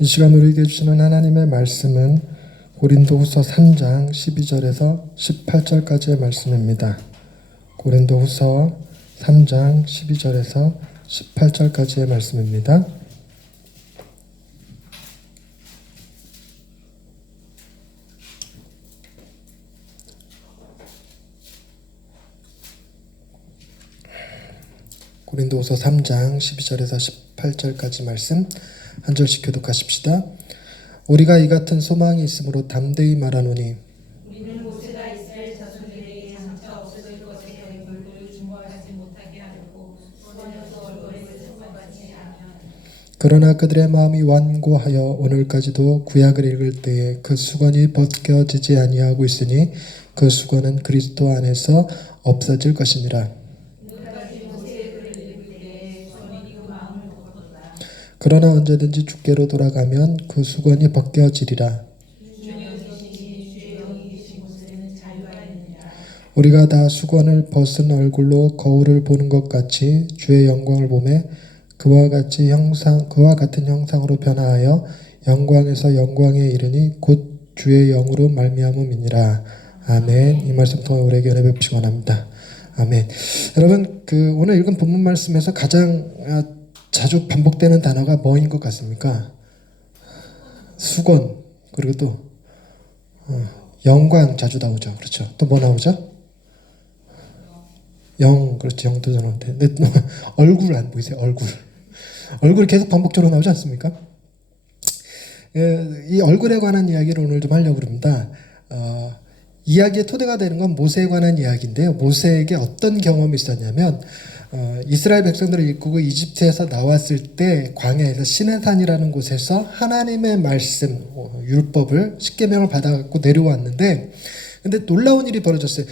이 시간 우리에게 주시는 하나님의 말씀은 고린도후서 3장 12절에서 18절까지의 말씀입니다. 고린도후서 3장 12절에서 18절까지의 말씀입니다. 고린도후서 3장 12절에서 18절까지 말씀 한 절씩 교독하십시다. 우리가 이 같은 소망이 있으므로 담대히 말하노니 우리는 모세가 이스라엘 자손들에게 장차 없어질 것에 얼굴을 중보하지 못하게 하려고 원해서 얼굴에 상관받지 않으면 그러나 그들의 마음이 완고하여 오늘까지도 구약을 읽을 때에 그 수건이 벗겨지지 아니하고 있으니 그 수건은 그리스도 안에서 없어질 것이니라. 그러나 언제든지 주께로 돌아가면 그 수건이 벗겨지리라. 우리가 다 수건을 벗은 얼굴로 거울을 보는 것 같이 주의 영광을 보매 그와 같은 형상으로 변화하여 영광에서 영광에 이르니 곧 주의 영으로 말미암음이니라. 아멘. 이 말씀 통해 우리에게 은혜 베푸시기 원합니다. 아멘. 여러분, 오늘 읽은 본문 말씀에서 가장 자주 반복되는 단어가 뭐인 것 같습니까? 수건, 그리고 또 영광 자주 나오죠. 그렇죠. 또 뭐 나오죠? 그렇죠. 영도 나오는데 얼굴 안 보이세요? 얼굴이 계속 반복적으로 나오지 않습니까? 이 얼굴에 관한 이야기를 오늘 좀 하려고 합니다. 이야기의 토대가 되는 건 모세에 관한 이야기인데요. 모세에게 어떤 경험이 있었냐면 이스라엘 백성들을 이끌고 이집트에서 나왔을 때 광야에서 시내산이라는 곳에서 하나님의 말씀, 율법을 십계명을 받아갖고 내려왔는데, 근데 놀라운 일이 벌어졌어요.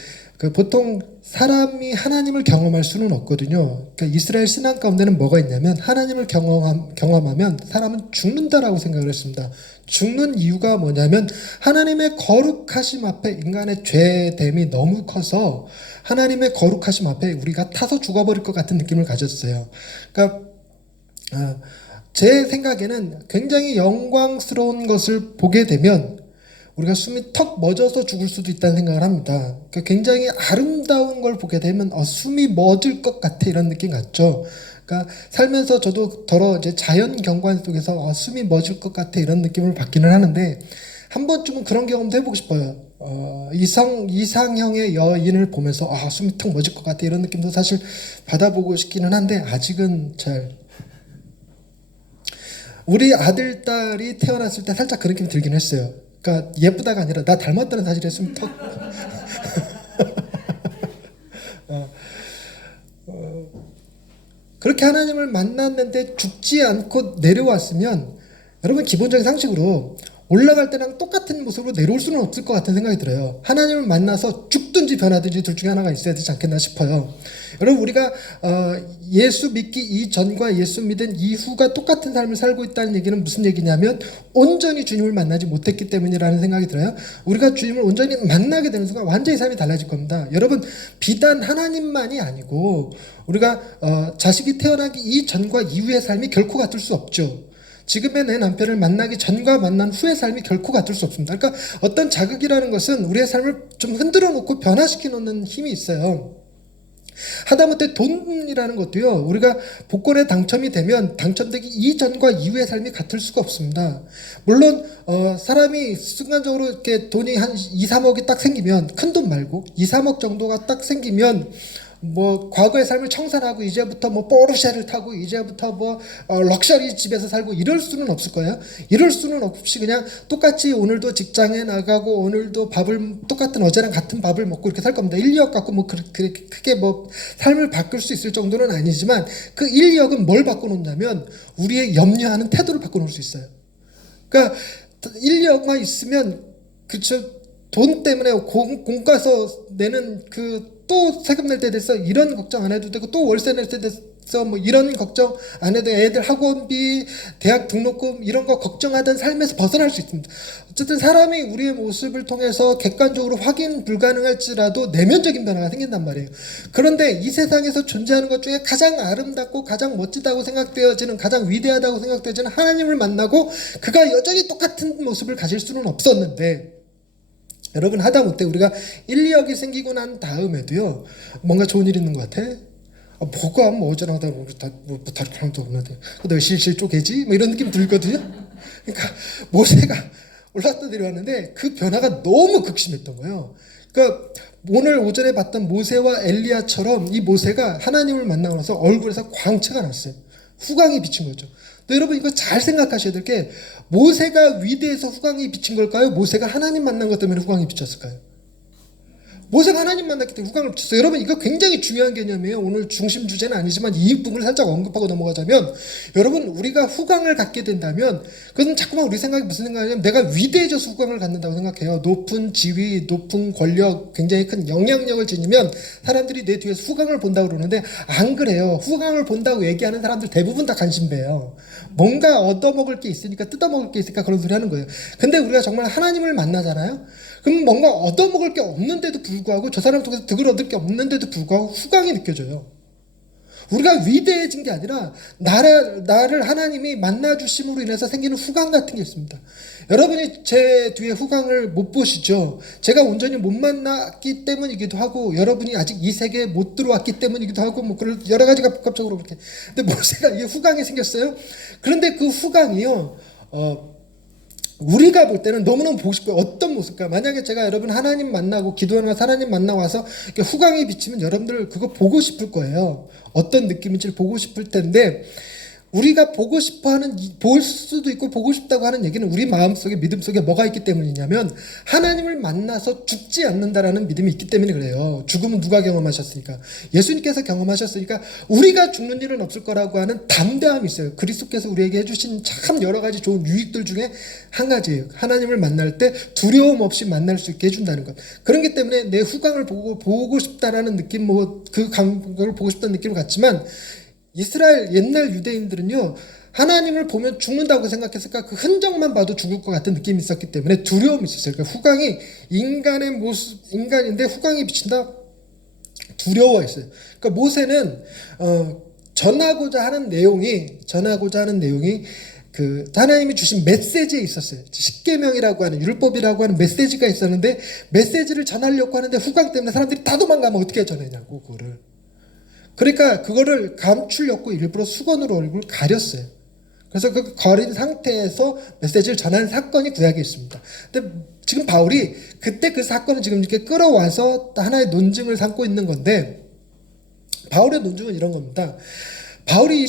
보통 사람이 하나님을 경험할 수는 없거든요. 그러니까 이스라엘 신앙 가운데는 뭐가 있냐면 하나님을 경험하면 사람은 죽는다라고 생각을 했습니다. 죽는 이유가 뭐냐면 하나님의 거룩하심 앞에 인간의 죄됨이 너무 커서 하나님의 거룩하심 앞에 우리가 타서 죽어버릴 것 같은 느낌을 가졌어요. 그러니까 제 생각에는 굉장히 영광스러운 것을 보게 되면 우리가 숨이 턱 멎어서 죽을 수도 있다는 생각을 합니다. 그러니까 굉장히 아름다운 걸 보게 되면 숨이 멎을 것 같아, 이런 느낌 같죠. 그러니까 살면서 저도 이제 자연 경관 속에서 숨이 멎을 것 같아, 이런 느낌을 받기는 하는데 한 번쯤은 그런 경험도 해보고 싶어요. 이상형의 여인을 보면서 숨이 턱 멎을 것 같아, 이런 느낌도 사실 받아보고 싶기는 한데 아직은 잘. 우리 아들, 딸이 태어났을 때 살짝 그런 느낌이 들긴 했어요. 그러니까 예쁘다가 아니라 나 닮았다는 사실에 숨이 턱 그렇게 하나님을 만났는데 죽지 않고 내려왔으면 여러분, 기본적인 상식으로 올라갈 때랑 똑같은 모습으로 내려올 수는 없을 것 같은 생각이 들어요. 하나님을 만나서 죽든지 변하든지 둘 중에 하나가 있어야 되지 않겠나 싶어요. 여러분, 우리가 예수 믿기 이전과 예수 믿은 이후가 똑같은 삶을 살고 있다는 얘기는 무슨 얘기냐면 온전히 주님을 만나지 못했기 때문이라는 생각이 들어요. 우리가 주님을 온전히 만나게 되는 순간 완전히 삶이 달라질 겁니다. 여러분, 비단 하나님만이 아니고 우리가 자식이 태어나기 이전과 이후의 삶이 결코 같을 수 없죠. 지금의 내 남편을 만나기 전과 만난 후의 삶이 결코 같을 수 없습니다. 그러니까 어떤 자극이라는 것은 우리의 삶을 좀 흔들어 놓고 변화시켜 놓는 힘이 있어요. 하다못해 돈이라는 것도요, 우리가 복권에 당첨이 되면 당첨되기 이전과 이후의 삶이 같을 수가 없습니다. 물론 사람이 순간적으로 이렇게 돈이 한 2, 3억이 딱 생기면, 큰 돈 말고 2, 3억 정도가 딱 생기면 과거의 삶을 청산하고 이제부터 포르쉐를 타고 이제부터 럭셔리 집에서 살고 이럴 수는 없을 거예요. 이럴 수는 없이 그냥 똑같이 오늘도 직장에 나가고 오늘도 똑같은 어제랑 같은 밥을 먹고 이렇게 살 겁니다. 1, 2억 갖고 크게 삶을 바꿀 수 있을 정도는 아니지만 그 1, 2억은 뭘 바꿔놓냐면 우리의 염려하는 태도를 바꿔놓을 수 있어요. 그러니까 1, 2억만 있으면, 그쵸, 돈 때문에 공과서 내는 또 세금 낼 때 돼서 이런 걱정 안 해도 되고, 또 월세 낼 때 뭐 이런 걱정 안 해도 애들 학원비, 대학 등록금 이런 거 걱정하던 삶에서 벗어날 수 있습니다. 어쨌든 사람이 우리의 모습을 통해서 객관적으로 확인 불가능할지라도 내면적인 변화가 생긴단 말이에요. 그런데 이 세상에서 존재하는 것 중에 가장 아름답고 가장 멋지다고 생각되어지는, 가장 위대하다고 생각되어지는 하나님을 만나고 그가 여전히 똑같은 모습을 가질 수는 없었는데, 여러분 하다못해 우리가 1, 2억이 생기고 난 다음에도요, 뭔가 좋은 일 있는 것 같아? 뭐가 뭐 어쩌나다 뭐 다른 사람도 없는데 너 실실 쪼개지? 뭐 이런 느낌 들거든요. 그러니까 모세가 올라갔다 내려왔는데 그 변화가 너무 극심했던 거예요. 그러니까 오늘 오전에 봤던 모세와 엘리야처럼 이 모세가 하나님을 만나고 나서 얼굴에서 광채가 났어요. 후광이 비친 거죠. 근데 여러분 이거 잘 생각하셔야 될 게, 모세가 위대해서 후광이 비친 걸까요? 모세가 하나님 만난 것 때문에 후광이 비쳤을까요? 모세가 하나님 만났기 때문에 후광을 비쳤어요. 여러분 이거 굉장히 중요한 개념이에요. 오늘 중심 주제는 아니지만 이 부분을 살짝 언급하고 넘어가자면, 여러분 우리가 후광을 갖게 된다면 그건 자꾸만 우리 생각이 무슨 생각이냐면, 내가 위대해져서 후광을 갖는다고 생각해요. 높은 지위, 높은 권력, 굉장히 큰 영향력을 지니면 사람들이 내 뒤에서 후광을 본다고 그러는데, 안 그래요. 후광을 본다고 얘기하는 사람들 대부분 다 간신배예요. 뭔가 얻어먹을 게 있으니까, 뜯어먹을 게 있으니까 그런 소리 하는 거예요. 근데 우리가 정말 하나님을 만나잖아요. 그럼 뭔가 얻어먹을 게 없는데도 불구하고, 저 사람을 통해서 득을 얻을 게 없는데도 불구하고 후광이 느껴져요. 우리가 위대해진 게 아니라 나를 하나님이 만나주심으로 인해서 생기는 후광 같은 게 있습니다. 여러분이 제 뒤에 후광을 못 보시죠? 제가 온전히 못 만났기 때문이기도 하고, 여러분이 아직 이 세계에 못 들어왔기 때문이기도 하고, 뭐 그런 여러 가지가 복합적으로 그렇게. 근데 모세가 이게 후광이 생겼어요. 그런데 그 후광이요, 우리가 볼 때는 너무너무 보고 싶어요. 어떤 모습일까? 만약에 제가 여러분 하나님 만나고 기도하면서 하나님 만나고 와서 이렇게 후광이 비치면 여러분들 그거 보고 싶을 거예요. 어떤 느낌인지를 보고 싶을 텐데, 우리가 보고 싶어하는, 볼 수도 있고 보고 싶다고 하는 얘기는 우리 마음속에, 믿음 속에 뭐가 있기 때문이냐면, 하나님을 만나서 죽지 않는다라는 믿음이 있기 때문에 그래요. 죽음은 누가 경험하셨으니까? 예수님께서 경험하셨으니까 우리가 죽는 일은 없을 거라고 하는 담대함이 있어요. 그리스도께서 우리에게 해주신 참 여러 가지 좋은 유익들 중에 한 가지예요. 하나님을 만날 때 두려움 없이 만날 수 있게 해준다는 것. 그렇기 때문에 내 후광을 보고 싶다라는 느낌, 뭐 그 감각을 보고 싶다는 느낌을 갖지만, 이스라엘 옛날 유대인들은요, 하나님을 보면 죽는다고 생각했을까? 그 흔적만 봐도 죽을 것 같은 느낌이 있었기 때문에 두려움이 있었어요. 그러니까 후광이, 인간의 모습, 인간인데 후광이 비친다? 두려워했어요. 그러니까 모세는 전하고자 하는 내용이 그 하나님이 주신 메시지에 있었어요. 십계명이라고 하는, 율법이라고 하는 메시지가 있었는데, 메시지를 전하려고 하는데 후광 때문에 사람들이 다 도망가면 어떻게 전하냐고, 그거를. 그러니까 그거를 감추려고 일부러 수건으로 얼굴을 가렸어요. 그래서 그 거린 상태에서 메시지를 전하는 사건이 구약에 있습니다. 근데 지금 바울이 그때 그 사건을 지금 이렇게 끌어와서 하나의 논증을 삼고 있는 건데, 바울의 논증은 이런 겁니다. 바울이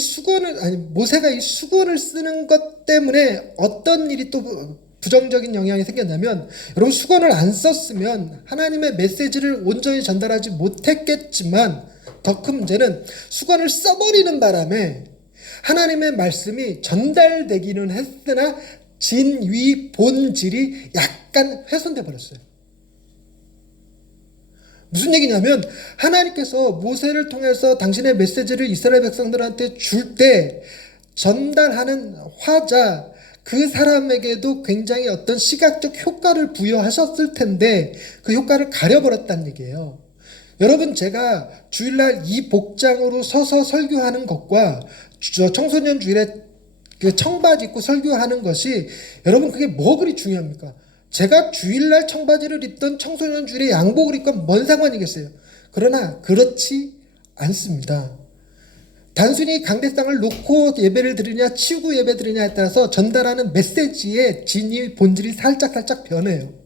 모세가 이 수건을 쓰는 것 때문에 어떤 일이 또 부정적인 영향이 생겼냐면, 여러분 수건을 안 썼으면 하나님의 메시지를 온전히 전달하지 못했겠지만, 더 큰 문제는 수건을 써버리는 바람에 하나님의 말씀이 전달되기는 했으나 진위 본질이 약간 훼손돼 버렸어요. 무슨 얘기냐면, 하나님께서 모세를 통해서 당신의 메시지를 이스라엘 백성들한테 줄 때 전달하는 화자, 그 사람에게도 굉장히 어떤 시각적 효과를 부여하셨을 텐데 그 효과를 가려버렸다는 얘기예요. 여러분, 제가 주일날 이 복장으로 서서 설교하는 것과 청소년 주일에 그 청바지 입고 설교하는 것이, 여러분 그게 뭐 그리 중요합니까? 제가 주일날 청바지를 입던 청소년 주일에 양복을 입건 뭔 상관이겠어요? 그러나 그렇지 않습니다. 단순히 강대상을 놓고 예배를 드리냐 치우고 예배 드리냐에 따라서 전달하는 메시지의 진위 본질이 살짝 변해요.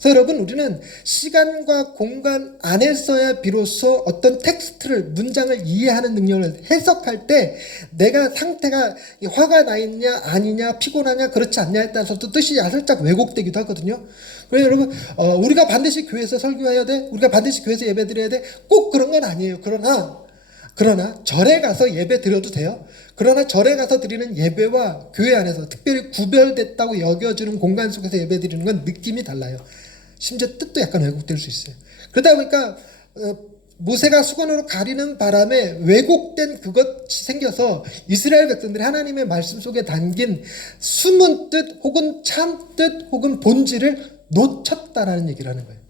그래서 여러분, 우리는 시간과 공간 안에서야 비로소 어떤 텍스트를, 문장을 이해하는 능력을 해석할 때 내가 상태가 화가 나 있냐 아니냐, 피곤하냐 그렇지 않냐에 따라서 또 뜻이 살짝 왜곡되기도 하거든요. 그래서 여러분, 우리가 반드시 교회에서 설교해야 돼? 우리가 반드시 교회에서 예배 드려야 돼? 꼭 그런 건 아니에요. 그러나 절에 가서 예배 드려도 돼요. 그러나 절에 가서 드리는 예배와 교회 안에서 특별히 구별됐다고 여겨지는 공간 속에서 예배 드리는 건 느낌이 달라요. 심지어 뜻도 약간 왜곡될 수 있어요. 그러다 보니까 모세가 수건으로 가리는 바람에 왜곡된 그것이 생겨서 이스라엘 백성들이 하나님의 말씀 속에 담긴 숨은 뜻 혹은 참 뜻 혹은 본질을 놓쳤다라는 얘기를 하는 거예요.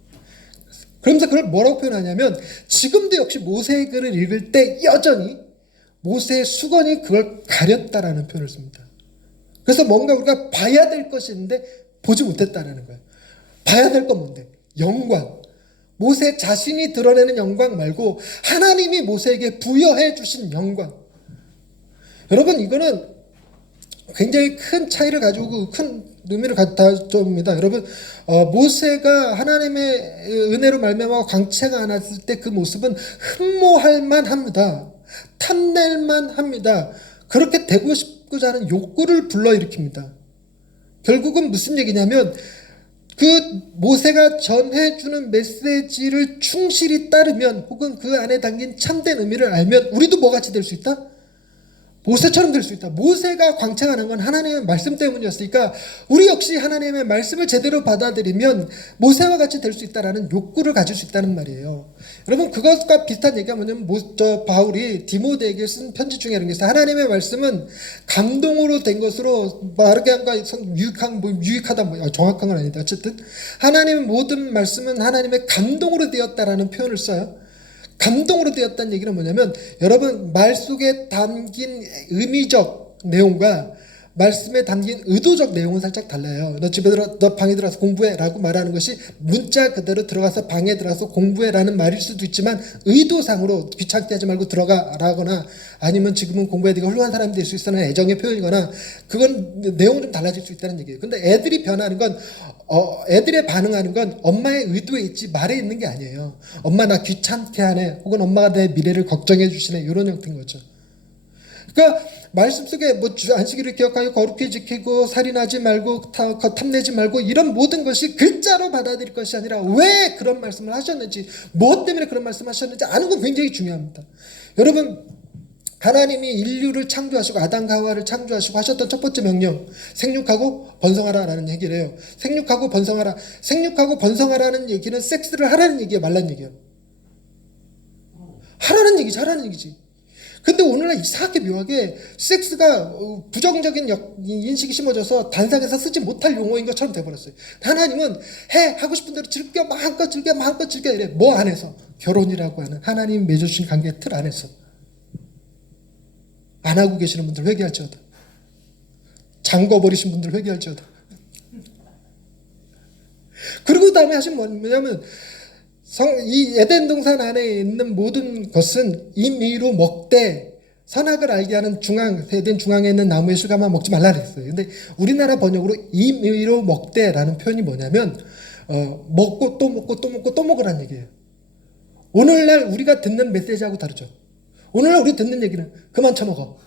그러면서 그걸 뭐라고 표현하냐면 지금도 역시 모세의 글을 읽을 때 여전히 모세의 수건이 그걸 가렸다라는 표현을 씁니다. 그래서 뭔가 우리가 봐야 될 것이 있는데 보지 못했다라는 거예요. 봐야 될 건 뭔데? 영광. 모세 자신이 드러내는 영광 말고 하나님이 모세에게 부여해 주신 영광. 여러분 이거는 굉장히 큰 차이를 가지고 큰 의미를 가져옵니다. 여러분 모세가 하나님의 은혜로 말미암아 광채가 안았을 때 그 모습은 흠모할 만합니다. 탐낼 만합니다. 그렇게 되고 싶고자 하는 욕구를 불러일으킵니다. 결국은 무슨 얘기냐면 그 모세가 전해주는 메시지를 충실히 따르면 혹은 그 안에 담긴 참된 의미를 알면 우리도 뭐같이 될 수 있다? 모세처럼 될 수 있다. 모세가 광채가 난 건 하나님의 말씀 때문이었으니까 우리 역시 하나님의 말씀을 제대로 받아들이면 모세와 같이 될 수 있다라는 욕구를 가질 수 있다는 말이에요. 여러분 그것과 비슷한 얘기가 뭐냐면 바울이 디모데에게 쓴 편지 중에 이런 게 있어요. 하나님의 말씀은 감동으로 된 것으로 마르게 한과 유익하다 정확한 건 아니다. 어쨌든 하나님의 모든 말씀은 하나님의 감동으로 되었다라는 표현을 써요. 감동으로 되었다는 얘기는 뭐냐면 여러분 말 속에 담긴 의미적 내용과 말씀에 담긴 의도적 내용은 살짝 달라요. 너 방에 들어가서 공부해라고 말하는 것이 문자 그대로 들어가서 방에 들어가서 공부해라는 말일 수도 있지만 의도상으로 귀찮게 하지 말고 들어가라거나 아니면 지금은 공부해 네가 훌륭한 사람이 될 수 있어는 애정의 표현이거나 그건 내용은 좀 달라질 수 있다는 얘기예요. 근데 애들이 변하는 건 애들의 반응하는 건 엄마의 의도에 있지 말에 있는 게 아니에요. 엄마 나 귀찮게 하네 혹은 엄마가 내 미래를 걱정해 주시네 이런 형태인 거죠. 그러니까 말씀 속에 뭐 안식일을 기억하고 거룩히 지키고 살인하지 말고 탐내지 말고 이런 모든 것이 글자로 받아들일 것이 아니라 왜 그런 말씀을 하셨는지 무엇 때문에 그런 말씀을 하셨는지 아는 건 굉장히 중요합니다. 여러분 하나님이 인류를 창조하시고 아담과 하와를 창조하시고 하셨던 첫 번째 명령 생육하고 번성하라라는 얘기를 해요. 생육하고 번성하라. 생육하고 번성하라는 얘기는 섹스를 하라는 얘기예요, 말라는 얘기예요. 하라는 얘기지. 근데 오늘날 이상하게 묘하게 섹스가 부정적인 인식이 심어져서 단상에서 쓰지 못할 용어인 것처럼 돼버렸어요. 하나님은 하고 싶은 대로 즐겨 마음껏 즐겨 이래. 뭐 안에서? 결혼이라고 하는 하나님 맺어주신 관계의 틀 안에서. 안 하고 계시는 분들 회개할지어다. 잠궈버리신 분들 회개할지어다. 그리고 다음에 하신 뭐냐면 이 에덴 동산 안에 있는 모든 것은 임의로 먹되 선악을 알게 하는 에덴 중앙에 있는 나무의 실과만 먹지 말라 그랬어요. 근데 우리나라 번역으로 임의로 먹되라는 표현이 뭐냐면 먹고 또 먹고 또 먹고 또 먹으라는 얘기예요. 오늘날 우리가 듣는 메시지하고 다르죠. 오늘날 우리 듣는 얘기는 그만 처먹어.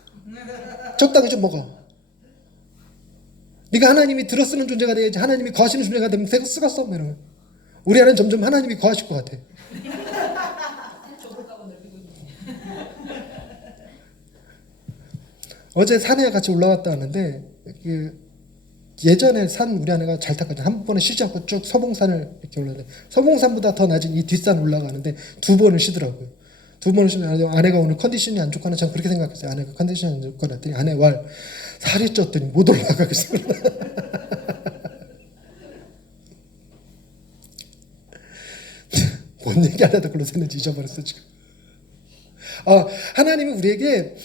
적당히 좀 먹어. 네가 하나님이 들어쓰는 존재가 돼야지. 하나님이 거하시는 존재가 되면 내가 쓰겠어. 뭐 이러면. 우리 안은 점점 하나님이 거하실 것 같아. 어제 산에 같이 올라갔다 왔는데 예전에 산 우리 아내가 잘 탔거든요. 한 번에 쉬지 않고 쭉 서봉산을 이렇게 올라가는데 서봉산보다 더 낮은 이 뒷산 올라가는데 두 번을 쉬더라고요. 두 번을 쉬면 아내가 오늘 컨디션이 안 좋거나 전 그렇게 생각했어요. 아내가 컨디션이 안 좋거나 했더니 아내 왈 살이 쪘더니 못 올라가겠어. 뭔 얘기 하려다 글로 샜는지 잊어버렸어 지금. 하나님이 우리에게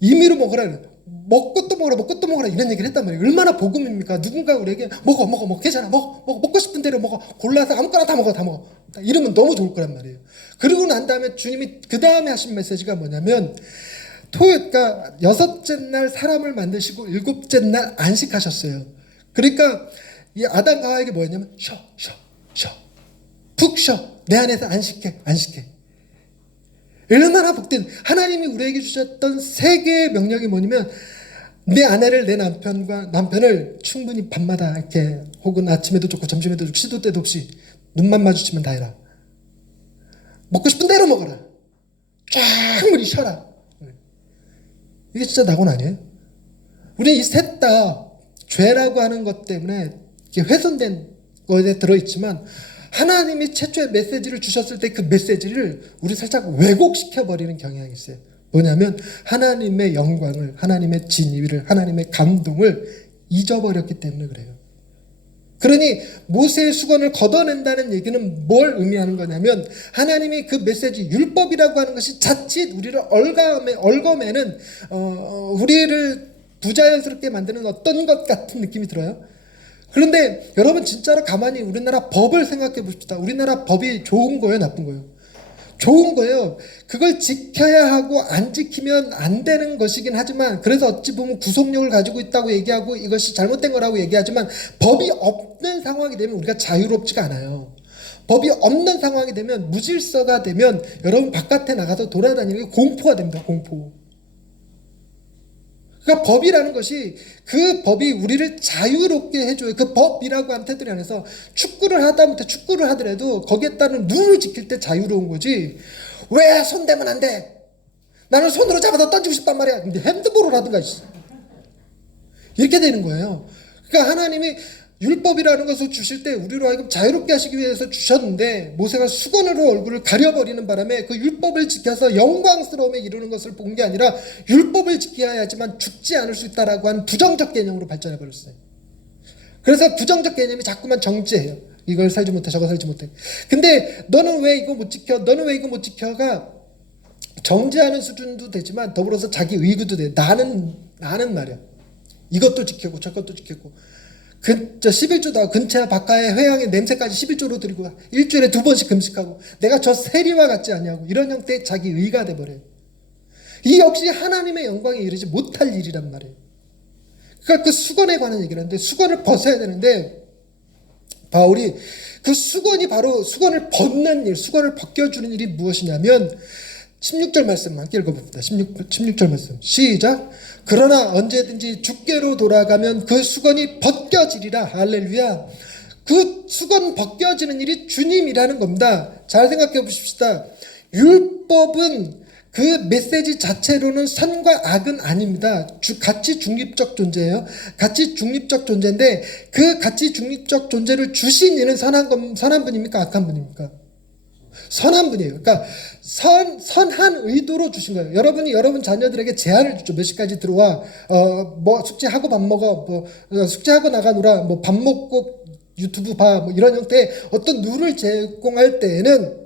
임의로 먹으라 먹고 또 먹으라 이런 얘기를 했단 말이에요. 얼마나 복음입니까? 누군가 우리에게 먹어 괜찮아 먹고 싶은 대로 먹어 골라서 아무거나 다 먹어 이러면 너무 좋을 거란 말이에요. 그러고 난 다음에 주님이 그 다음에 하신 메시지가 뭐냐면 그러니까 여섯째 날 사람을 만드시고 일곱째 날 안식하셨어요. 그러니까 이 아담과 하와에게 뭐였냐면 쉬어 푹 쉬어 내 안에서 안식해. 얼마나 복된 하나님이 우리에게 주셨던 세 개의 명령이 뭐냐면 내 아내를 내 남편을 충분히 밤마다 이렇게 혹은 아침에도 좋고 점심에도 좋고 시도 때도 없이 눈만 마주치면 다 해라. 먹고 싶은 대로 먹어라. 충분히 쉬어라. 이게 진짜 낙원 아니에요? 우리 이 셋 다 죄라고 하는 것 때문에 훼손된 것에 들어있지만 하나님이 최초의 메시지를 주셨을 때 그 메시지를 우리 살짝 왜곡시켜버리는 경향이 있어요. 뭐냐면 하나님의 영광을, 하나님의 진위를, 하나님의 감동을 잊어버렸기 때문에 그래요. 그러니 모세의 수건을 걷어낸다는 얘기는 뭘 의미하는 거냐면 하나님이 그 메시지, 율법이라고 하는 것이 자칫 우리를 얽어매는 우리를 부자연스럽게 만드는 어떤 것 같은 느낌이 들어요. 그런데 여러분 진짜로 가만히 우리나라 법을 생각해 봅시다. 우리나라 법이 좋은 거예요, 나쁜 거예요? 좋은 거예요. 그걸 지켜야 하고 안 지키면 안 되는 것이긴 하지만, 그래서 어찌 보면 구속력을 가지고 있다고 얘기하고 이것이 잘못된 거라고 얘기하지만, 법이 없는 상황이 되면 우리가 자유롭지가 않아요. 법이 없는 상황이 되면, 무질서가 되면 여러분 바깥에 나가서 돌아다니는 게 공포가 됩니다. 공포. 그러니까 법이라는 것이, 그 법이 우리를 자유롭게 해줘요. 그 법이라고 하는 테두리 안에서 축구를 하다못해 축구를 하더라도 거기에 따른 룰을 지킬 때 자유로운 거지. 왜 손대면 안 돼? 나는 손으로 잡아서 던지고 싶단 말이야. 근데 핸드볼을 하든가 이렇게 되는 거예요. 그러니까 하나님이 율법이라는 것을 주실 때 우리로 하여금 자유롭게 하시기 위해서 주셨는데, 모세가 수건으로 얼굴을 가려버리는 바람에 그 율법을 지켜서 영광스러움에 이르는 것을 본 게 아니라 율법을 지켜야지만 죽지 않을 수 있다라고 하는 부정적 개념으로 발전해 버렸어요. 그래서 부정적 개념이 자꾸만 정죄해요. 이걸 살지 못해, 저거 살지 못해. 근데 너는 왜 이거 못 지켜? 너는 왜 이거 못 지켜가 정죄하는 수준도 되지만 더불어서 자기 의구도 돼. 나는 말이야. 이것도 지키고 저것도 지키고. 11조다 근처 바깥에 회양의 냄새까지 11조로 드리고 일주일에 2번씩 금식하고, 내가 저 세리와 같지 않냐고, 이런 형태의 자기 의가 돼버려요. 이 역시 하나님의 영광에 이르지 못할 일이란 말이에요. 그러니까 그 수건에 관한 얘기를 하는데, 수건을 벗어야 되는데 바울이 그 수건이 바로 수건을 벗는 일, 수건을 벗겨주는 일이 무엇이냐면 16절 말씀 함께 읽어봅니다. 16절 말씀 시작. 그러나 언제든지 주께로 돌아가면 그 수건이 벗겨지리라. 할렐루야. 그 수건 벗겨지는 일이 주님이라는 겁니다. 잘 생각해 보십시다. 율법은 그 메시지 자체로는 선과 악은 아닙니다. 가치 중립적 존재예요. 가치 중립적 존재인데, 그 가치 중립적 존재를 주신 이는 선한 분입니까? 악한 분입니까? 선한 분이에요. 그러니까 선한 의도로 주신 거예요. 여러분이 여러분 자녀들에게 제한을 주죠. 몇 시까지 들어와, 뭐 숙제하고 밥 먹어, 뭐 숙제하고 나가노라, 뭐 밥 먹고 유튜브 봐, 뭐 이런 형태의 어떤 룰을 제공할 때에는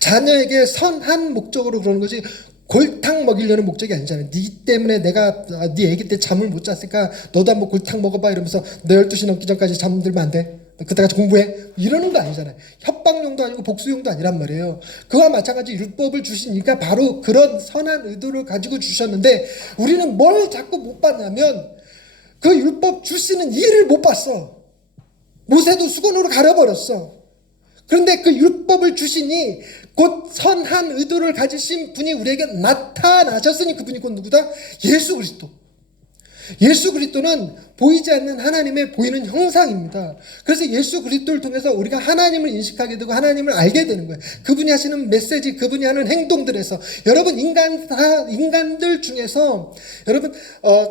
자녀에게 선한 목적으로 그러는 거지, 골탕 먹이려는 목적이 아니잖아요. 네 때문에 내가 네 아기 때 잠을 못 잤으니까 너도 한번 골탕 먹어봐 이러면서 너 12시 넘기 전까지 잠들면 안 돼? 그때까지 공부해? 이러는 거 아니잖아요. 협박용도 아니고 복수용도 아니란 말이에요. 그와 마찬가지 율법을 주시니까 바로 그런 선한 의도를 가지고 주셨는데, 우리는 뭘 자꾸 못 봤냐면 그 율법 주시는 일을 못 봤어. 모세도 수건으로 가려버렸어. 그런데 그 율법을 주시니 곧 선한 의도를 가지신 분이 우리에게 나타나셨으니 그분이 곧 누구다? 예수 그리스도. 예수 그리스도는 보이지 않는 하나님의 보이는 형상입니다. 그래서 예수 그리스도를 통해서 우리가 하나님을 인식하게 되고 하나님을 알게 되는 거예요. 그분이 하시는 메시지, 그분이 하는 행동들에서 여러분 인간들 중에서 여러분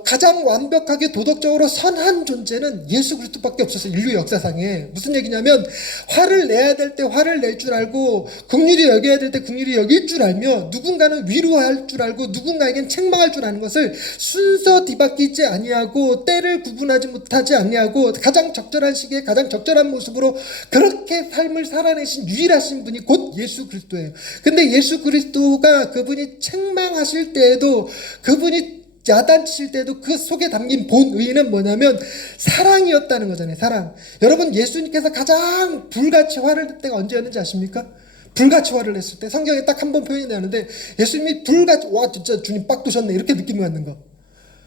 가장 완벽하게 도덕적으로 선한 존재는 예수 그리스도밖에 없었어요. 인류 역사상에. 무슨 얘기냐면, 화를 내야 될 때 화를 낼 줄 알고, 긍휼히 여겨야 될 때 긍휼히 여길 줄 알며, 누군가는 위로할 줄 알고 누군가에겐 책망할 줄 아는 것을 순서 뒤바뀌지 아니하고 때를 구분하지 못하지 아니하고 가장 적절한 시기에 가장 적절한 모습으로 그렇게 삶을 살아내신 유일하신 분이 곧 예수 그리스도예요. 근데 예수 그리스도가 그분이 책망하실 때에도, 그분이 야단치실 때도 그 속에 담긴 본의는 뭐냐면 사랑이었다는 거잖아요. 사랑. 여러분, 예수님께서 가장 불같이 화를 낼 때가 언제였는지 아십니까? 불같이 화를 냈을 때. 성경에 딱 한 번 표현이 나오는데, 예수님이 불같이, 와 진짜 주님 빡 도셨네 이렇게 느낌이 받는 거.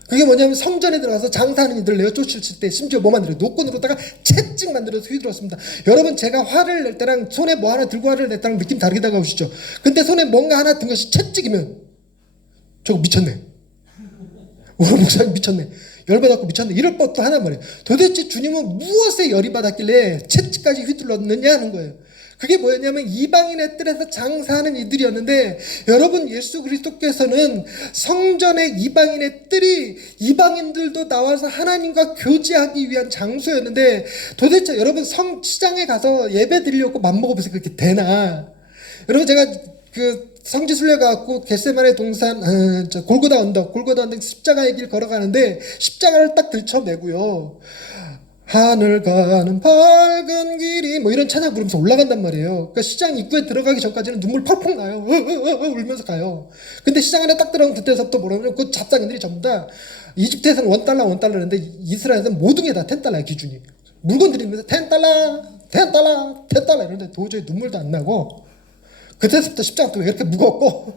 그게 뭐냐면 성전에 들어가서 장사하는 이들 내어 쫓을 때 심지어 뭐 만들어요? 노끈으로다가 채찍 만들어서 휘둘렀습니다. 여러분, 제가 화를 낼 때랑 손에 뭐 하나 들고 화를 낼 때랑 느낌 다르게 다가오시죠? 근데 손에 뭔가 하나 든 것이 채찍이면 저거 미쳤네. 우리 목사님 미쳤네. 열받았고 미쳤네. 이럴 법도 하나 말이에요. 도대체 주님은 무엇에 열이 받았길래 채찍까지 휘둘렀느냐 하는 거예요. 그게 뭐였냐면 이방인의 뜰에서 장사하는 이들이었는데, 여러분 예수 그리스도께서는 성전의 이방인의 뜰이 이방인들도 나와서 하나님과 교제하기 위한 장소였는데, 도대체 여러분 시장에 가서 예배 드리려고 맘먹어보세요. 그렇게 되나? 여러분 제가 그 성지순례 가고 겟세마네 동산 골고다 언덕 십자가의 길 걸어가는데, 십자가를 딱 들쳐매고요, 하늘 가는 밝은 길이 뭐 이런 찬양 부르면서 올라간단 말이에요. 그러니까 시장 입구에 들어가기 전까지는 눈물 펄펄 나요. 울면서 가요. 근데 시장 안에 딱 들어가면 그때서부터 뭐라면 그 잡상인들이 전부 다, 이집트에서는 $1, 이스라엘에서는 모든 게 다 $10 기준이. 물건 드리면서 $10 이러는데 도저히 눈물도 안 나고, 그때서부터 십자가 또 왜 이렇게 무겁고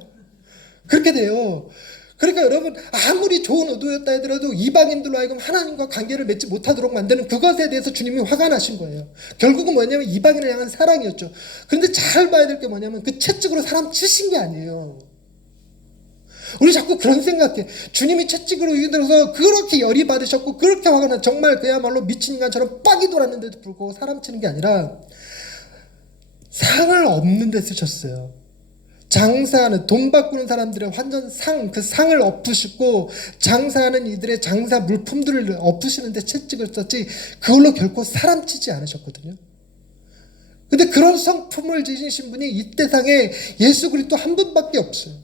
그렇게 돼요. 그러니까 여러분 아무리 좋은 의도였다 하더라도 이방인들로 하여금 하나님과 관계를 맺지 못하도록 만드는 그것에 대해서 주님이 화가 나신 거예요. 결국은 뭐냐면 이방인을 향한 사랑이었죠. 그런데 잘 봐야 될 게 뭐냐면 그 채찍으로 사람 치신 게 아니에요. 우리 자꾸 그런 생각해. 주님이 채찍으로 들어서 그렇게 열이 받으셨고 그렇게 화가 나, 정말 그야말로 미친 인간처럼 빡이 돌았는데도 불구하고 사람 치는 게 아니라 상을 없는 데 쓰셨어요. 장사하는, 돈 바꾸는 사람들의 완전 그 상을 엎으시고, 장사하는 이들의 장사 물품들을 엎으시는데 채찍을 썼지, 그걸로 결코 사람 치지 않으셨거든요. 근데 그런 성품을 지니신 분이 이 세상에 예수 그리스도 한 분밖에 없어요.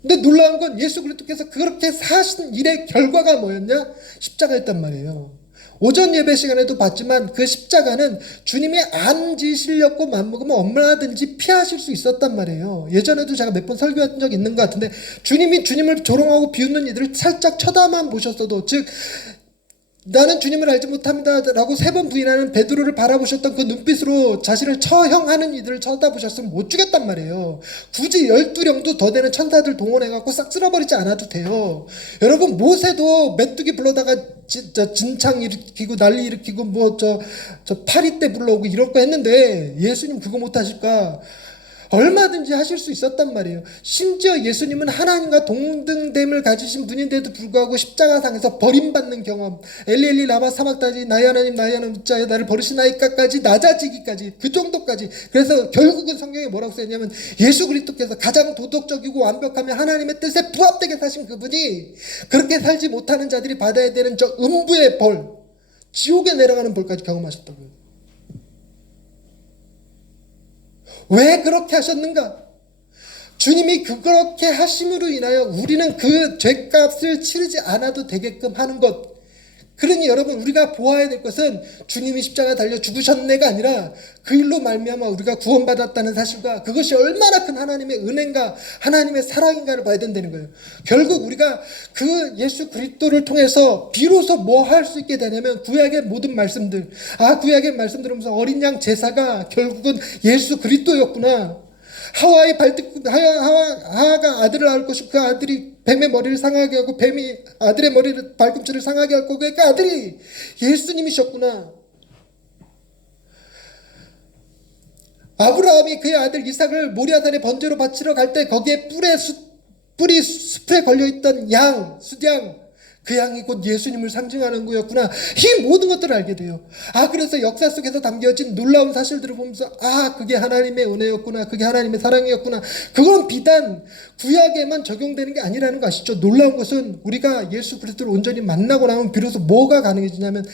근데 놀라운 건 예수 그리스도께서 그렇게 사신 일의 결과가 뭐였냐? 십자가였단 말이에요. 오전 예배 시간에도 봤지만 그 십자가는 주님이 안 지시려고 맘먹으면 얼마든지 피하실 수 있었단 말이에요. 예전에도 제가 몇 번 설교한 적이 있는 것 같은데, 주님을 조롱하고 비웃는 이들을 살짝 쳐다만 보셨어도, 즉 나는 주님을 알지 못합니다 라고 3번 부인하는 베드로를 바라보셨던 그 눈빛으로 자신을 처형하는 이들을 쳐다보셨으면 못 죽였단 말이에요. 굳이 12령도 더 되는 천사들 동원해갖고 싹 쓸어버리지 않아도 돼요. 여러분 모세도 메뚜기 불러다가 진창 일으키고 난리 일으키고 뭐 파리떼 불러오고 이럴 거 했는데, 예수님 그거 못하실까? 얼마든지 하실 수 있었단 말이에요. 심지어 예수님은 하나님과 동등됨을 가지신 분인데도 불구하고 십자가상에서 버림받는 경험, 엘리 라마 사막다니 나의 하나님 어찌하여 나를 버리시나이까까지, 낮아지기까지, 그 정도까지. 그래서 결국은 성경에 뭐라고 써있냐면, 예수 그리스도께서 가장 도덕적이고 완벽하며 하나님의 뜻에 부합되게 사신 그분이 그렇게 살지 못하는 자들이 받아야 되는 저 음부의 벌, 지옥에 내려가는 벌까지 경험하셨다고요. 왜 그렇게 하셨는가? 주님이 그렇게 하심으로 인하여 우리는 그 죄값을 치르지 않아도 되게끔 하는 것. 그러니 여러분 우리가 보아야 될 것은 주님이 십자가 달려 죽으셨네가 아니라 그 일로 말미암아 우리가 구원받았다는 사실과 그것이 얼마나 큰 하나님의 은혜인가, 하나님의 사랑인가를 봐야 된다는 거예요. 결국 우리가 그 예수 그리스도를 통해서 비로소 뭐 할 수 있게 되냐면, 구약의 모든 말씀들, 구약의 말씀 들으면서 어린 양 제사가 결국은 예수 그리스도였구나. 하와가 아들을 낳을 것이고 그 아들이 뱀의 머리를 상하게 하고 뱀이 아들의 머리를 발꿈치를 상하게 할 거고, 그 아들이 예수님이셨구나. 아브라함이 그의 아들 이삭을 모리아산에 번제로 바치러 갈 때 거기에 뿔이 숲에 걸려있던 숫양, 그 양이 곧 예수님을 상징하는 거였구나. 이 모든 것들을 알게 돼요. 그래서 역사 속에서 담겨진 놀라운 사실들을 보면서 그게 하나님의 은혜였구나, 그게 하나님의 사랑이었구나. 그건 비단 구약에만 적용되는 게 아니라는 거 아시죠? 놀라운 것은 우리가 예수 그리스도를 온전히 만나고 나면 비로소 뭐가 가능해지냐면,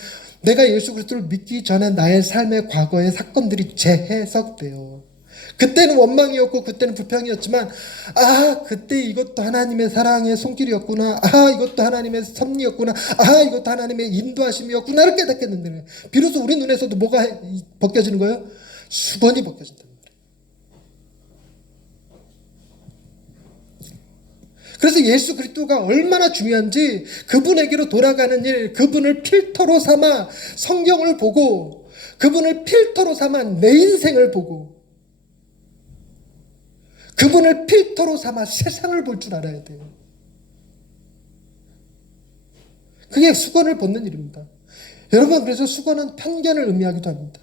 내가 예수 그리스도를 믿기 전에 나의 삶의 과거의 사건들이 재해석돼요. 그때는 원망이었고 그때는 불평이었지만, 그때 이것도 하나님의 사랑의 손길이었구나, 이것도 하나님의 섭리였구나, 이것도 하나님의 인도하심이었구나를 깨닫겠는데, 비로소 우리 눈에서도 뭐가 벗겨지는 거예요? 수건이 벗겨진단 말이에요. 그래서 예수 그리스도가 얼마나 중요한지, 그분에게로 돌아가는 일, 그분을 필터로 삼아 성경을 보고, 그분을 필터로 삼아 내 인생을 보고, 그분을 필터로 삼아 세상을 볼 줄 알아야 돼요. 그게 수건을 벗는 일입니다. 여러분, 그래서 수건은 편견을 의미하기도 합니다.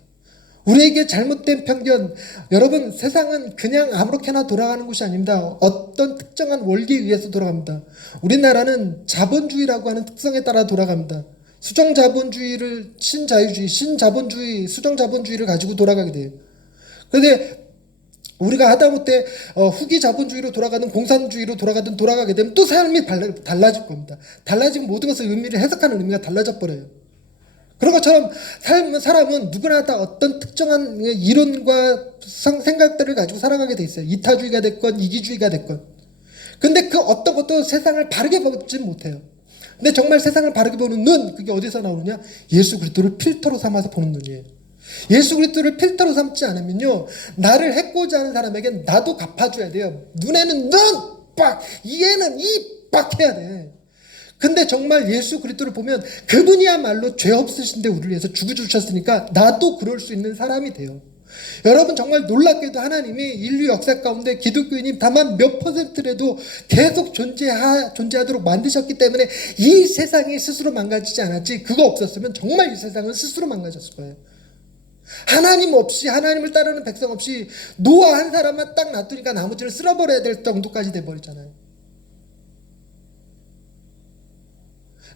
우리에게 잘못된 편견, 여러분 세상은 그냥 아무렇게나 돌아가는 것이 아닙니다. 어떤 특정한 원리에 의해서 돌아갑니다. 우리나라는 자본주의라고 하는 특성에 따라 돌아갑니다. 수정자본주의를 신자유주의, 신자본주의, 수정자본주의를 가지고 돌아가게 돼요. 근데 우리가 하다못해 후기 자본주의로 돌아가든 공산주의로 돌아가든 돌아가게 되면 또 삶이 달라질 겁니다. 달라지면 모든 것을 의미를 해석하는 의미가 달라져 버려요. 그런 것처럼 사람은 누구나 다 어떤 특정한 이론과 생각들을 가지고 살아가게 돼 있어요. 이타주의가 됐건 이기주의가 됐건. 근데 그 어떤 것도 세상을 바르게 보지 못해요. 근데 정말 세상을 바르게 보는 눈, 그게 어디서 나오느냐? 예수 그리스도를 필터로 삼아서 보는 눈이에요. 예수 그리스도를 필터로 삼지 않으면요, 나를 해코지 하는 사람에겐 나도 갚아줘야 돼요. 눈에는 눈 빡, 이에는 이 빡 해야 돼. 근데 정말 예수 그리스도를 보면 그분이야말로 죄 없으신데 우리를 위해서 죽어주셨으니까 나도 그럴 수 있는 사람이 돼요. 여러분, 정말 놀랍게도 하나님이 인류 역사 가운데 기독교인이 다만 몇 %라도 계속 존재하도록 만드셨기 때문에 이 세상이 스스로 망가지지 않았지, 그거 없었으면 정말 이 세상은 스스로 망가졌을 거예요. 하나님 없이, 하나님을 따르는 백성 없이 노아 한 사람만 딱 놔두니까 나머지를 쓸어버려야 될 정도까지 돼버리잖아요.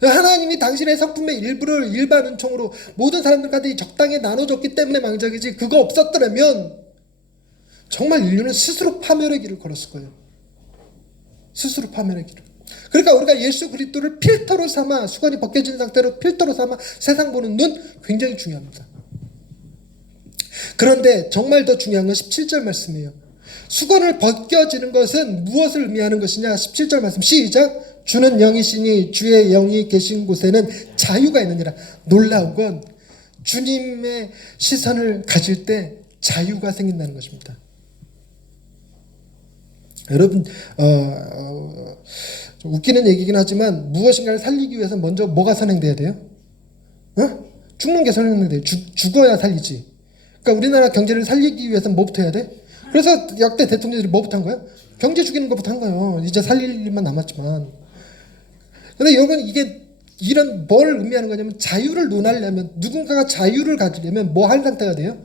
하나님이 당신의 성품의 일부를 일반 은총으로 모든 사람들한테 적당히 나눠줬기 때문에 망작이지, 그거 없었더라면 정말 인류는 스스로 파멸의 길을 걸었을 거예요. 스스로 파멸의 길을. 그러니까 우리가 예수 그리스도를 필터로 삼아, 수건이 벗겨진 상태로 필터로 삼아 세상 보는 눈, 굉장히 중요합니다. 그런데 정말 더 중요한 건 17절 말씀이에요. 수건을 벗겨지는 것은 무엇을 의미하는 것이냐? 17절 말씀 시작. 주는 영이시니 주의 영이 계신 곳에는 자유가 있느니라. 놀라운 건 주님의 시선을 가질 때 자유가 생긴다는 것입니다. 여러분, 좀 웃기는 얘기긴 하지만 무엇인가를 살리기 위해서 먼저 뭐가 선행돼야 돼요? 죽는 게 선행돼야 돼요. 죽어야 살리지. 그러니까 우리나라 경제를 살리기 위해서는 뭐부터 해야 돼? 그래서 역대 대통령들이 뭐부터 한 거예요? 경제 죽이는 것부터 한 거예요. 이제 살릴 일만 남았지만. 근데 여러분, 이게 이런 뭘 의미하는 거냐면, 자유를 논하려면, 누군가가 자유를 가지려면 뭐 할 상태가 돼요?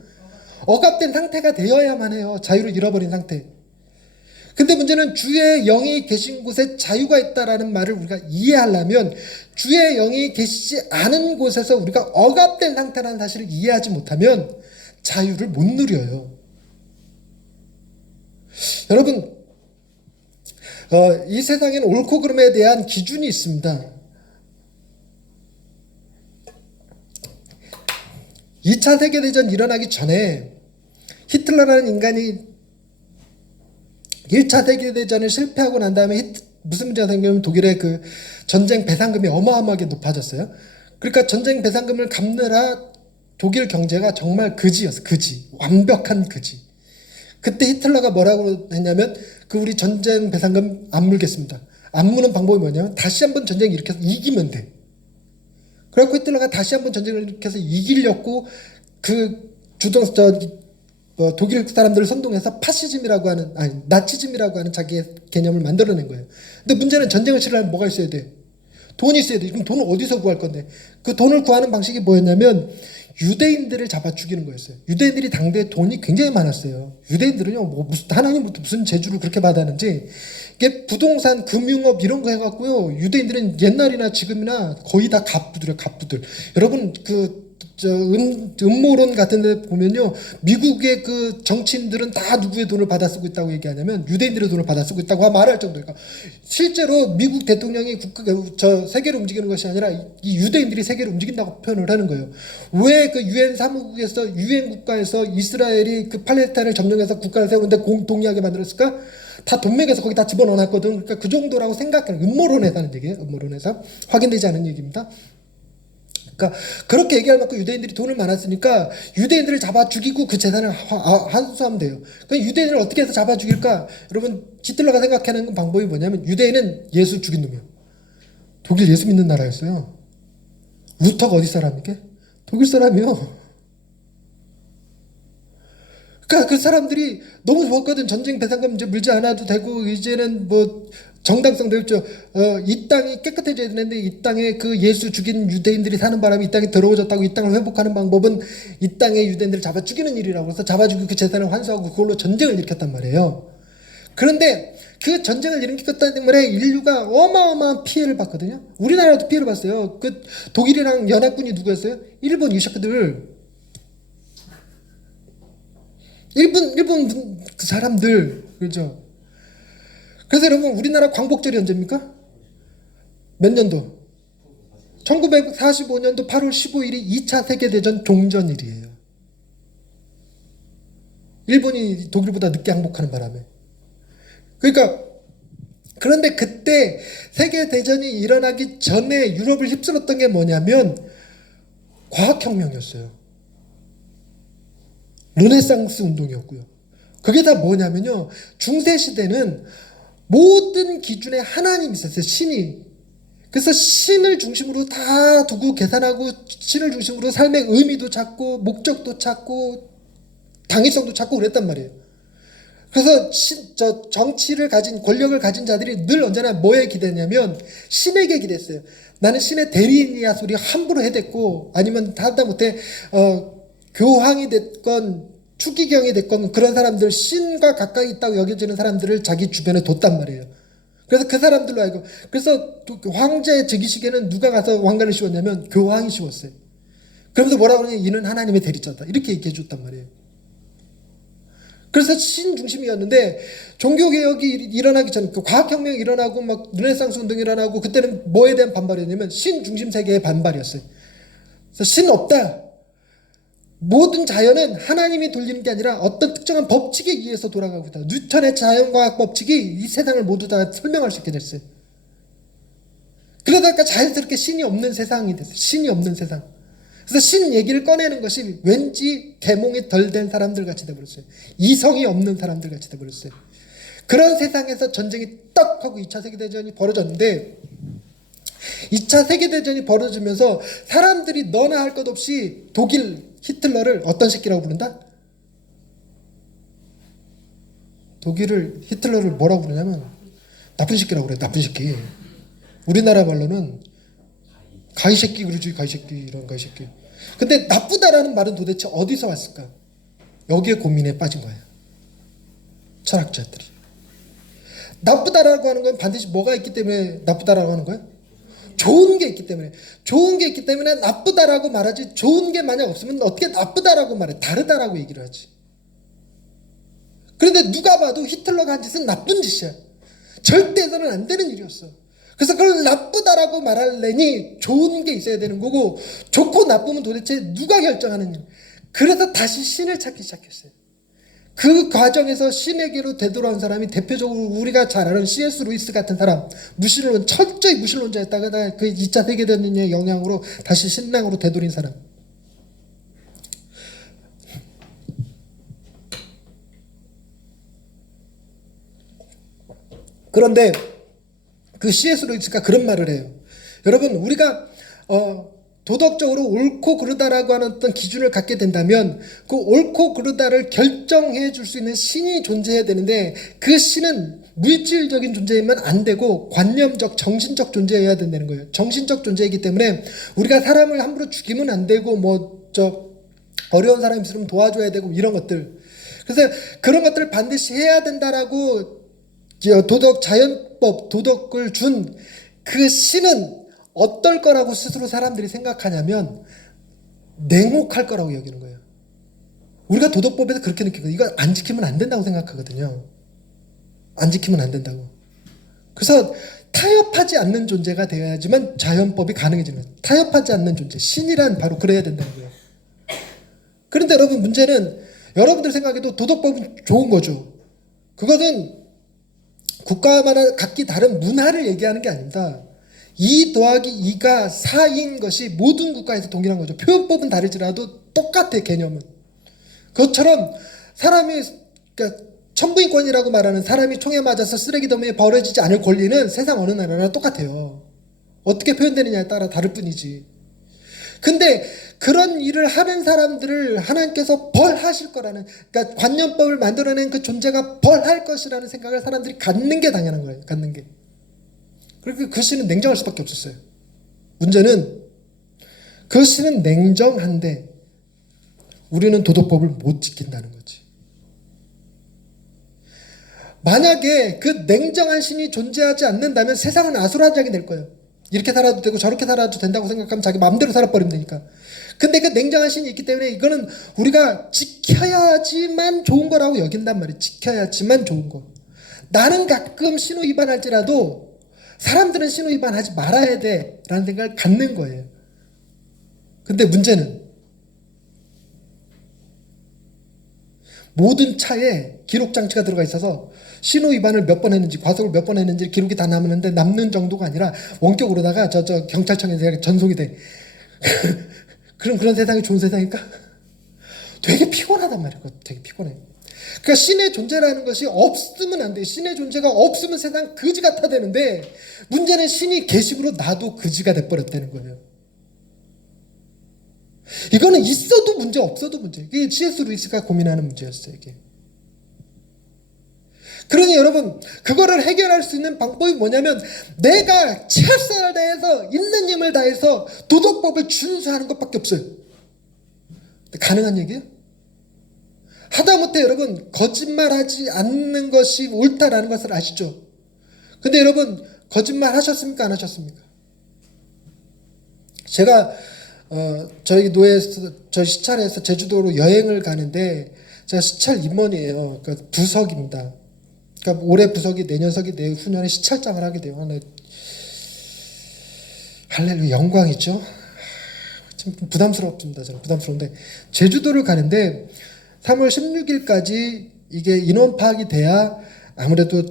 억압된 상태가 되어야만 해요. 자유를 잃어버린 상태. 근데 문제는 주의 영이 계신 곳에 자유가 있다라는 말을 우리가 이해하려면 주의 영이 계시지 않은 곳에서 우리가 억압된 상태라는 사실을 이해하지 못하면 자유를 못 누려요. 여러분, 이 세상에는 옳고 그름에 대한 기준이 있습니다. 2차 세계대전 일어나기 전에 히틀러라는 인간이 1차 세계대전을 실패하고 난 다음에 무슨 문제가 생기면 독일의 그 전쟁 배상금이 어마어마하게 높아졌어요. 그러니까 전쟁 배상금을 갚느라 독일 경제가 정말 그지였어. 그지. 완벽한 그지. 그때 히틀러가 뭐라고 했냐면, 우리 전쟁 배상금 안 물겠습니다. 안 무는 방법이 뭐냐면 다시 한번 전쟁을 일으켜서 이기면 돼. 그래갖고 히틀러가 다시 한번 전쟁을 일으켜서 이기려고 독일 사람들을 선동해서 파시즘이라고 하는, 나치즘이라고 하는 자기의 개념을 만들어낸 거예요. 근데 문제는 전쟁을 치려면 뭐가 있어야 돼? 돈이 있어야 돼. 그럼 돈을 어디서 구할 건데? 그 돈을 구하는 방식이 뭐였냐면 유대인들을 잡아 죽이는 거였어요. 유대인들이 당대에 돈이 굉장히 많았어요. 유대인들은요, 하나님부터 무슨 재주를 그렇게 받았는지, 이게 부동산, 금융업 이런 거 해갖고요, 유대인들은 옛날이나 지금이나 거의 다 갑부들이에요, 갑부들. 여러분, 음모론 같은 데 보면요, 미국의 그 정치인들은 다 누구의 돈을 받아 쓰고 있다고 얘기하냐면 유대인들의 돈을 받아 쓰고 있다고 말할 정도니까, 실제로 미국 대통령이 세계를 움직이는 것이 아니라 이 유대인들이 세계를 움직인다고 표현을 하는 거예요. 왜 그 유엔 사무국에서, 유엔 국가에서 이스라엘이 그 팔레스타인을 점령해서 국가를 세우는데 동의하게 만들었을까? 다 돈맥에서 거기 다 집어넣어놨거든. 그러니까 그 정도라고 생각하는, 음모론에서 하는 얘기예요. 음모론에서 확인되지 않은 얘기입니다. 그러니까 그렇게 얘기할 만큼 유대인들이 돈을 많았으니까 유대인들을 잡아 죽이고 그 재산을 환수하면 돼요. 그러니까 유대인을 어떻게 해서 잡아 죽일까? 여러분, 히틀러가 생각하는 방법이 뭐냐면, 유대인은 예수 죽인 놈이에요. 독일 예수 믿는 나라였어요. 루터가 어디 사람이게? 독일 사람이요. 그러니까 그 사람들이 너무 좋았거든. 전쟁 배상금 이제 물지 않아도 되고, 이제는 뭐 정당성도 있죠. 이 땅이 깨끗해져야 되는데, 이 땅에 그 예수 죽인 유대인들이 사는 바람에 이 땅이 더러워졌다고, 이 땅을 회복하는 방법은 이 땅의 유대인들을 잡아 죽이는 일이라고 해서 잡아 죽이고 그 재산을 환수하고 그걸로 전쟁을 일으켰단 말이에요. 그런데 그 전쟁을 일으켰기 때문에 인류가 어마어마한 피해를 봤거든요. 우리나라도 피해를 봤어요. 그 독일이랑 연합군이 누구였어요? 일본, 이 새끼들. 일본 그 사람들, 그죠? 그래서 여러분, 우리나라 광복절이 언제입니까? 몇 년도? 1945년도 8월 15일이 2차 세계대전 종전일이에요. 일본이 독일보다 늦게 항복하는 바람에. 그러니까, 그런데 그때 세계대전이 일어나기 전에 유럽을 휩쓸었던 게 뭐냐면 과학혁명이었어요. 르네상스 운동이었고요. 그게 다 뭐냐면요, 중세시대는 모든 기준에 하나님이 있었어요. 신이. 그래서 신을 중심으로 다 두고 계산하고, 신을 중심으로 삶의 의미도 찾고 목적도 찾고 당위성도 찾고 그랬단 말이에요. 그래서 정치를 가진, 권력을 가진 자들이 늘 언제나 뭐에 기대냐면 신에게 기대했어요. 나는 신의 대리인이야 소리 함부로 해댔고, 아니면 하다못해 교황이 됐건 추기경이 됐건 그런 사람들, 신과 가까이 있다고 여겨지는 사람들을 자기 주변에 뒀단 말이에요. 그래서 그 사람들로 알고, 그래서 황제 즉위식에는 누가 가서 왕관을 씌웠냐면 교황이 씌웠어요. 그러면서 뭐라고 그러냐, 이는 하나님의 대리자다, 이렇게 얘기해 줬단 말이에요. 그래서 신 중심이었는데, 종교개혁이 일어나기 전, 그 과학혁명이 일어나고 막 르네상스 운동이 일어나고, 그때는 뭐에 대한 반발이었냐면 신 중심 세계의 반발이었어요. 그래서 신 없다, 모든 자연은 하나님이 돌리는 게 아니라 어떤 특정한 법칙에 의해서 돌아가고 있다. 뉴턴의 자연과학 법칙이 이 세상을 모두 다 설명할 수 있게 됐어요. 그러다가 자연스럽게 신이 없는 세상이 됐어요. 신이 없는 세상. 그래서 신 얘기를 꺼내는 것이 왠지 계몽이 덜 된 사람들 같이 돼버렸어요. 이성이 없는 사람들 같이 돼버렸어요. 그런 세상에서 전쟁이 떡 하고 2차 세계대전이 벌어졌는데, 2차 세계대전이 벌어지면서 사람들이 너나 할 것 없이 독일 히틀러를 어떤 새끼라고 부른다? 독일을, 히틀러를 뭐라고 부르냐면 나쁜 새끼라고 그래. 나쁜 새끼. 우리나라 말로는 가이 새끼 그러지. 가이 새끼, 이런 가이 새끼. 근데 나쁘다라는 말은 도대체 어디서 왔을까? 여기에 고민에 빠진 거예요, 철학자들이. 나쁘다라고 하는 건 반드시 뭐가 있기 때문에 나쁘다라고 하는 거예요? 좋은 게 있기 때문에. 좋은 게 있기 때문에 나쁘다라고 말하지, 좋은 게 만약 없으면 어떻게 나쁘다라고 말해? 다르다라고 얘기를 하지. 그런데 누가 봐도 히틀러가 한 짓은 나쁜 짓이야. 절대 해서는 안 되는 일이었어. 그래서 그걸 나쁘다라고 말하려니 좋은 게 있어야 되는 거고, 좋고 나쁘면 도대체 누가 결정하는 일. 그래서 다시 신을 찾기 시작했어요. 그 과정에서 신에게로 되돌아온 사람이 대표적으로 우리가 잘 아는 C.S. 루이스 같은 사람, 철저히 무신론자였다가 그 2차 세계대전의 영향으로 다시 신앙으로 되돌린 사람. 그런데 그 C.S. 루이스가 그런 말을 해요. 여러분, 우리가 도덕적으로 옳고 그르다라고 하는 어떤 기준을 갖게 된다면 그 옳고 그르다를 결정해 줄 수 있는 신이 존재해야 되는데, 그 신은 물질적인 존재이면 안 되고 관념적, 정신적 존재여야 된다는 거예요. 정신적 존재이기 때문에 우리가 사람을 함부로 죽이면 안 되고, 어려운 사람이 있으면 도와줘야 되고, 이런 것들. 그래서 그런 것들을 반드시 해야 된다라고 도덕, 자연법, 도덕을 준 그 신은 어떨 거라고 스스로 사람들이 생각하냐면 냉혹할 거라고 여기는 거예요. 우리가 도덕법에서 그렇게 느끼고, 이거 안 지키면 안 된다고 생각하거든요. 안 지키면 안 된다고. 그래서 타협하지 않는 존재가 되어야지만 자연법이 가능해지는 거예요. 타협하지 않는 존재, 신이란 바로 그래야 된다는 거예요. 그런데 여러분, 문제는 여러분들 생각에도 도덕법은 좋은 거죠. 그것은 국가마다 각기 다른 문화를 얘기하는 게 아닙니다. 2 더하기 2가 4인 것이 모든 국가에서 동일한 거죠. 표현법은 다르지라도 똑같아, 개념은. 그것처럼 사람이, 그러니까 천부인권이라고 말하는 사람이 총에 맞아서 쓰레기 더미에 버려지지 않을 권리는 세상 어느 나라나 똑같아요. 어떻게 표현되느냐에 따라 다를 뿐이지. 근데 그런 일을 하는 사람들을 하나님께서 벌하실 거라는, 그러니까 관념법을 만들어낸 그 존재가 벌할 것이라는 생각을 사람들이 갖는 게 당연한 거예요. 갖는 게. 그리고 그 신은 냉정할 수밖에 없었어요. 문제는 그 신은 냉정한데 우리는 도덕법을 못 지킨다는 거지. 만약에 그 냉정한 신이 존재하지 않는다면 세상은 아수라장이 될 거예요. 이렇게 살아도 되고 저렇게 살아도 된다고 생각하면 자기 마음대로 살아버리면 되니까. 근데 그 냉정한 신이 있기 때문에 이거는 우리가 지켜야지만 좋은 거라고 여긴단 말이에요. 지켜야지만 좋은 거. 나는 가끔 신호 위반할지라도 사람들은 신호 위반하지 말아야 돼 라는 생각을 갖는 거예요. 근데 문제는 모든 차에 기록 장치가 들어가 있어서 신호 위반을 몇 번 했는지 과속을 몇 번 했는지 기록이 다 남았는데 남는 정도가 아니라 원격으로다가 저 경찰청에 전송이 돼. 그런 세상이 좋은 세상일까? 되게 피곤하단 말이에요. 되게 피곤해. 그러니까 신의 존재라는 것이 없으면 안 돼. 신의 존재가 없으면 세상 그지 같아 되는데 문제는 신이 계심으로 나도 그지가 돼버렸다는 거예요. 이거는 있어도 문제 없어도 문제. 이게 C.S. 루이스가 고민하는 문제였어요. 이게. 그러니 여러분 그거를 해결할 수 있는 방법이 뭐냐면 내가 최선을 다해서 있는 힘을 다해서 도덕법을 준수하는 것밖에 없어요. 가능한 얘기예요? 하다못해 여러분 거짓말하지 않는 것이 옳다라는 것을 아시죠? 근데 여러분 거짓말 하셨습니까? 안 하셨습니까? 제가 저희 노예에서 저희 시찰에서 제주도로 여행을 가는데 제가 시찰 임원이에요. 그러니까 부석입니다. 그러니까 올해 부석이 내년석이 내후년에 시찰장을 하게 돼요. 할렐루야 영광이죠. 좀 부담스럽습니다. 저는 부담스러운데 제주도를 가는데 3월 16일까지 이게 인원 파악이 돼야 아무래도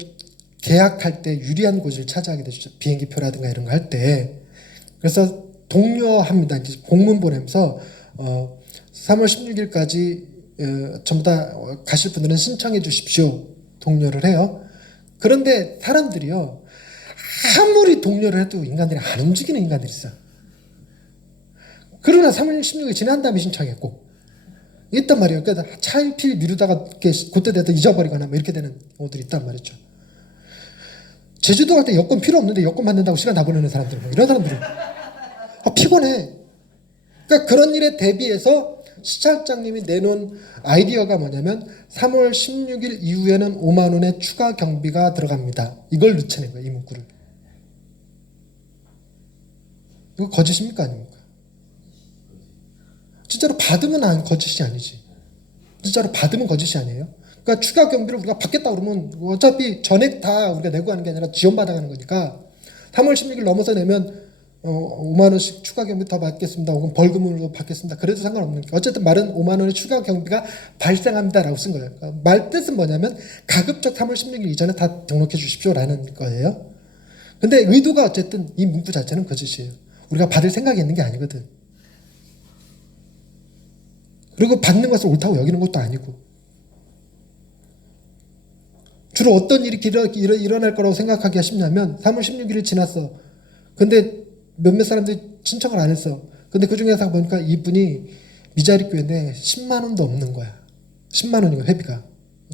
계약할 때 유리한 곳을 차지하게 되죠. 비행기표라든가 이런 거 할 때. 그래서 독려합니다. 이제 공문 보내면서 3월 16일까지 전부 다 가실 분들은 신청해 주십시오. 독려를 해요. 그런데 사람들이요. 아무리 독려를 해도 인간들이 안 움직이는 인간들이 있어. 그러나 3월 16일 지난 다음에 신청했고 있단 말이에요. 그러니까 차일피일 미루다가 그때 돼도 잊어버리거나 뭐 이렇게 되는 경우들이 있단 말이죠. 제주도 갈 때 여권 필요 없는데 여권 받는다고 시간 다 보내는 사람들 뭐 이런 사람들이 피곤해. 그러니까 그런 일에 대비해서 시찰장님이 내놓은 아이디어가 뭐냐면 3월 16일 이후에는 5만 원의 추가 경비가 들어갑니다. 이걸 넣쳐낸 거예요. 이 문구를. 이거 거짓입니까? 아닙니까? 진짜로 받으면 거짓이 아니지. 진짜로 받으면 거짓이 아니에요. 그러니까 추가 경비를 우리가 받겠다 그러면 어차피 전액 다 우리가 내고 하는 게 아니라 지원받아가는 거니까 3월 16일 넘어서 내면 5만 원씩 추가 경비 더 받겠습니다. 혹은 벌금으로 받겠습니다. 그래도 상관없는 게 어쨌든 말은 5만 원의 추가 경비가 발생합니다라고 쓴 거예요. 그러니까 말 뜻은 뭐냐면 가급적 3월 16일 이전에 다 등록해 주십시오라는 거예요. 근데 의도가 어쨌든 이 문구 자체는 거짓이에요. 우리가 받을 생각이 있는 게 아니거든. 그리고 받는 것을 옳다고 여기는 것도 아니고 주로 어떤 일이 일어날 거라고 생각하기가 쉽냐면 3월 16일이 지났어. 근데 몇몇 사람들이 신청을 안 했어. 근데 그 중에서 보니까 이분이 미자리 교회인데 10만 원도 없는 거야. 10만 원이고 회비가.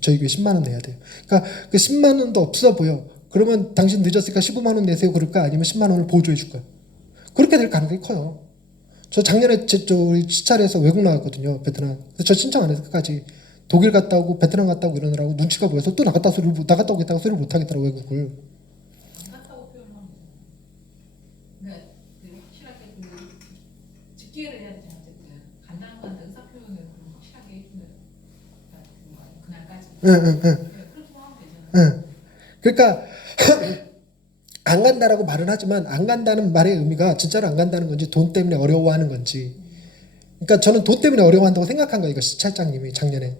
저희 교회 10만 원 내야 돼요. 그러니까 그 10만 원도 없어 보여. 그러면 당신 늦었으니까 15만 원 내세요 그럴까? 아니면 10만 원을 보조해 줄까? 그렇게 될 가능성이 커요. 저 작년에 우리 시찰에서 외국 나갔거든요. 베트남. 근데 저 신청 안 해서 끝까지 독일 갔다 오고 베트남 갔다 오고 이러느라고 눈치가 보여서 또 나갔다 오겠다고 소리를 못 하겠더라고 외국을. 안 갔다고 표현하면 네, 확실하게 직계를 해야 되지 어쨌든 간다는 건 의사 표현을 확실하게 해주는 그날까지. 응. 그렇게 하면 되잖아요. 응. 그러니까 안 간다라고 말은 하지만 안 간다는 말의 의미가 진짜로 안 간다는 건지 돈 때문에 어려워하는 건지. 그러니까 저는 돈 때문에 어려워한다고 생각한 거예요. 이거 시찰장님이 작년에.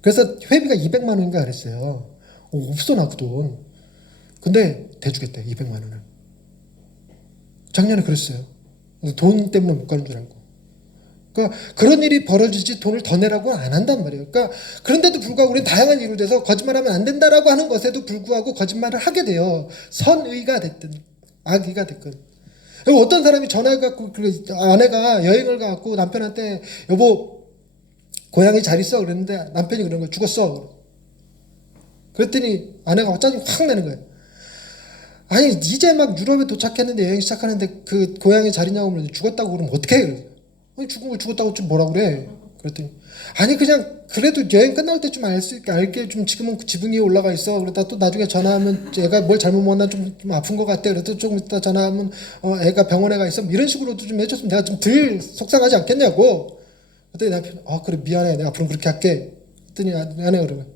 그래서 회비가 200만 원인가 그랬어요. 없어 나 그 돈. 근데 대주겠대 200만 원을. 작년에 그랬어요. 돈 때문에 못 가는 줄 알고. 그러니까 그런 일이 벌어지지 돈을 더 내라고 안 한단 말이에요. 그러니까 그런데도 불구하고 우리는 다양한 이유로 돼서 거짓말하면 안 된다라고 하는 것에도 불구하고 거짓말을 하게 돼요. 선의가 됐든 악의가 됐든. 어떤 사람이 전화해갖고 아내가 여행을 가갖고 남편한테 여보 고양이 잘 있어 그랬는데 남편이 그런 거 죽었어. 그랬더니 아내가 짜증 확 내는 거예요. 아니 이제 막 유럽에 도착했는데 여행 시작하는데 그 고양이 잘 있냐고 그러는데 죽었다고 그러면 어떡해? 아니 죽은 걸 죽었다고 좀 뭐라 그래? 그랬더니 아니 그냥 그래도 여행 끝날 때쯤 알게 좀 지금은 지붕 위에 올라가 있어. 그러다 또 나중에 전화하면 애가 뭘 잘못 먹었나 좀 아픈 것 같아. 그래도 조금 이따 전화하면 애가 병원에 가 있어. 이런 식으로도 좀 해줬으면 내가 좀 덜 속상하지 않겠냐고. 그랬더니 남편이 그래 미안해. 내가 앞으로 그렇게 할게. 그랬더니 아내 그러면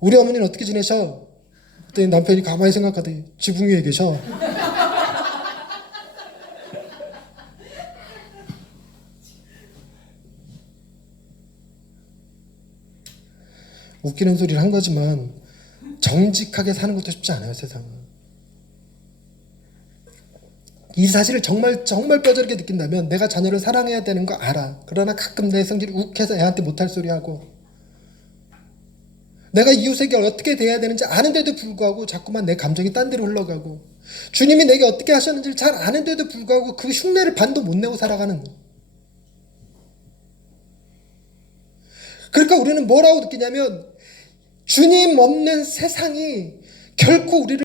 우리 어머니는 어떻게 지내셔? 그랬더니 남편이 가만히 생각하더니 지붕 위에 계셔. 웃기는 소리를 한 거지만 정직하게 사는 것도 쉽지 않아요, 세상은. 이 사실을 정말 뼈저리게 느낀다면 내가 자녀를 사랑해야 되는 거 알아. 그러나 가끔 내 성질이 욱해서 애한테 못할 소리 하고 내가 이웃에게 어떻게 대해야 되는지 아는데도 불구하고 자꾸만 내 감정이 딴 데로 흘러가고 주님이 내게 어떻게 하셨는지를 잘 아는데도 불구하고 그 흉내를 반도 못 내고 살아가는. 그러니까 우리는 뭐라고 느끼냐면 주님 없는 세상이 결코 우리를